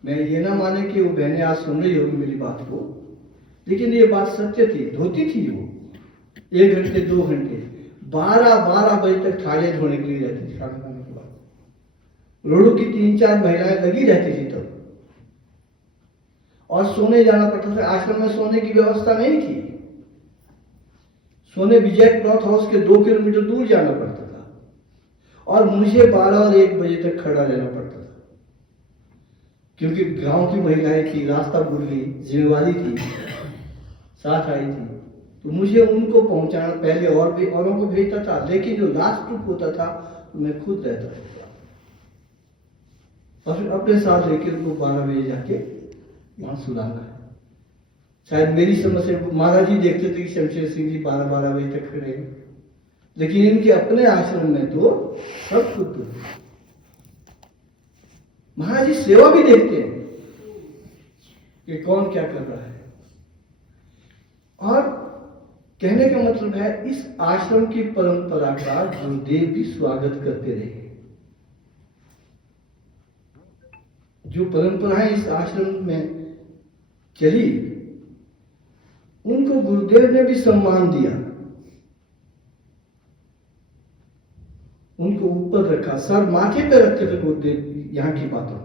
मैं ये ना माने कि वो बहनें आज सुन रही होगी मेरी बात को, लेकिन ये बात सत्य थी। धोती थी वो 1 घंटे 2 घंटे, 12 बजे तक थालियां धोने के लिए रहती थी। खाना खाने के बाद रोडू की 3-4 महिलाएं लगी रहती थी तब, और सोने जाना पड़ता था। आश्रम में सोने की व्यवस्था नहीं थी। सोने विजय क्लॉथ हाउस के 2 किलोमीटर दूर जाना पड़ता था, और मुझे 12 और 1 बजे तक खड़ा रहना पड़ता था, क्योंकि गांव की महिलाएं थी, रास्ता भूल गई, जिम्मेवारी थी, साथ आई थी, तो मुझे उनको पहुंचाना। पहले और भी औरों को भेजता था, लेकिन जो लास्ट ट्रिप होता था तो मैं खुद रहता था, और फिर अपने साथ लेकर उनको 12 बजे जाके वहां सुलाना है। शायद मेरी समझ से महाराज जी देखते थे कि शमशेर सिंह जी 12 बजे तक खड़े हैं, लेकिन इनके अपने आश्रम में तो सब खुद तो। महाराज जी सेवा भी देखते हैं कि कौन क्या कर रहा है। और कहने का मतलब है, इस आश्रम की परंपरा का गुरुदेव भी स्वागत करते रहे। जो परंपराएं इस आश्रम में चली, उनको गुरुदेव ने भी सम्मान दिया, उनको ऊपर रखा, सर माथे पे रखते थे गुरुदेव यहाँ की बातों,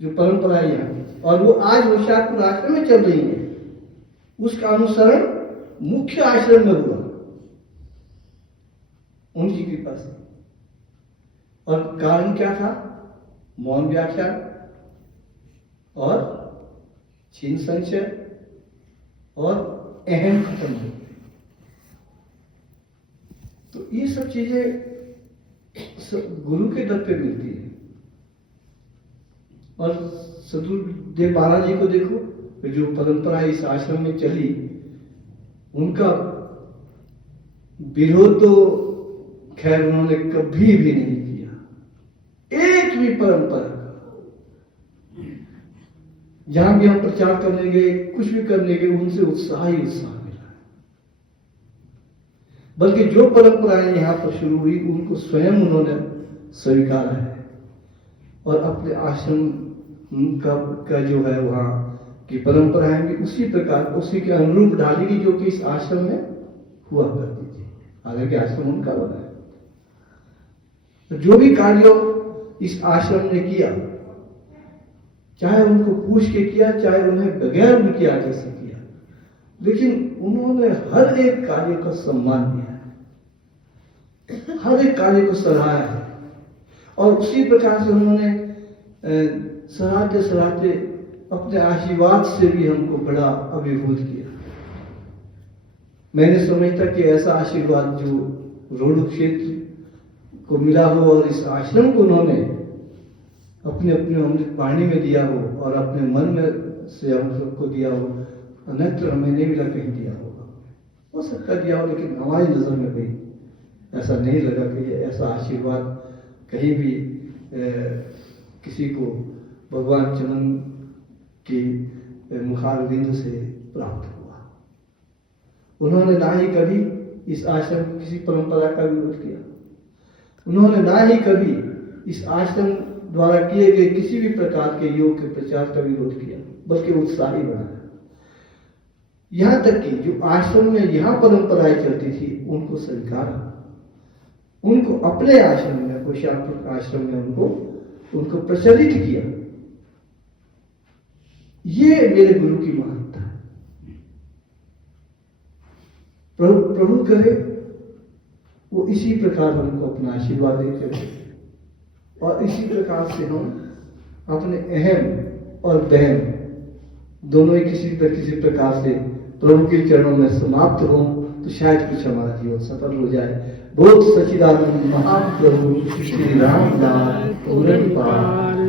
जो परंपराएं यहाँ की, और वो आज होशियारपुर आश्रम में चल रही है। उसका अनुसरण मुख्य आश्रम में हुआ उनकी कृपा से। और कारण क्या था, मौन व्याख्यान और छीन संचय और अहम खत्म हो। तो ये सब चीजें गुरु के दर पे मिलती है। और सदगुरुदेव महाराज जी को देखो, जो परंपरा इस आश्रम में चली, उनका विरोध तो खैर उन्होंने कभी भी नहीं किया। एक भी परंपरा जहां भी हम प्रचार करने गए, कुछ भी करने गए, उनसे उत्साह ही उत्साह मिला। बल्कि जो परंपराएं यहां पर शुरू हुई उनको स्वयं उन्होंने स्वीकारा है और अपने आश्रम का जो है वहां की परंपराएं भी उसी प्रकार, उसी के अनुरूप ढालेगी जो कि इस आश्रम में हुआ करती थी। हालांकि आश्रम उनका बना है, तो जो भी कार्य इस आश्रम ने किया, चाहे उनको पूछ के किया, चाहे उन्हें बगैर उनके आदेश से किया, लेकिन उन्होंने हर एक कार्य का सम्मान किया है, हर एक कार्य को सराहा है। और उसी प्रकार से उन्होंने सराहते सराहते अपने आशीर्वाद से भी हमको बड़ा अभिभूत किया। मैंने समझता कि ऐसा आशीर्वाद जो रोडू क्षेत्र को मिला हो और इस आश्रम को उन्होंने अपने अपने अमृत वाणी में दिया हो और अपने मन में से हम सबको दिया हो, अन्यत्र हमें नहीं मिला, कहीं दिया होगा, हो सकता दिया हो, लेकिन हमारी नजर में कहीं ऐसा नहीं लगा कि ऐसा आशीर्वाद कहीं भी किसी को भगवान चरण की मुखारबिंद से प्राप्त हुआ। उन्होंने ना ही कभी इस आश्रम की किसी परंपरा का विरोध किया, उन्होंने ना ही कभी इस आश्रम द्वारा किए गए किसी भी प्रकार के योग के प्रचार का विरोध किया, बल्कि उत्साही बनाया। यहां तक कि जो आश्रम में यहां परंपराएं चलती थी उनको स्वीकारा, उनको अपने आश्रम में, कुशापुर आश्रम में उनको प्रचलित किया। ये मेरे गुरु की महानता है। प्रभु करे वो इसी प्रकार हमको अपना आशीर्वाद देते रहे और इसी प्रकार से हम अपने अहम और बहम दोनों ही किसी प्रकार से प्रभु के चरणों में समाप्त हो, तो शायद कुछ हमारा जीवन सफल हो जाए। बोध सच्चिदानंद महाप्रभु श्री रामदास पूरन पाल।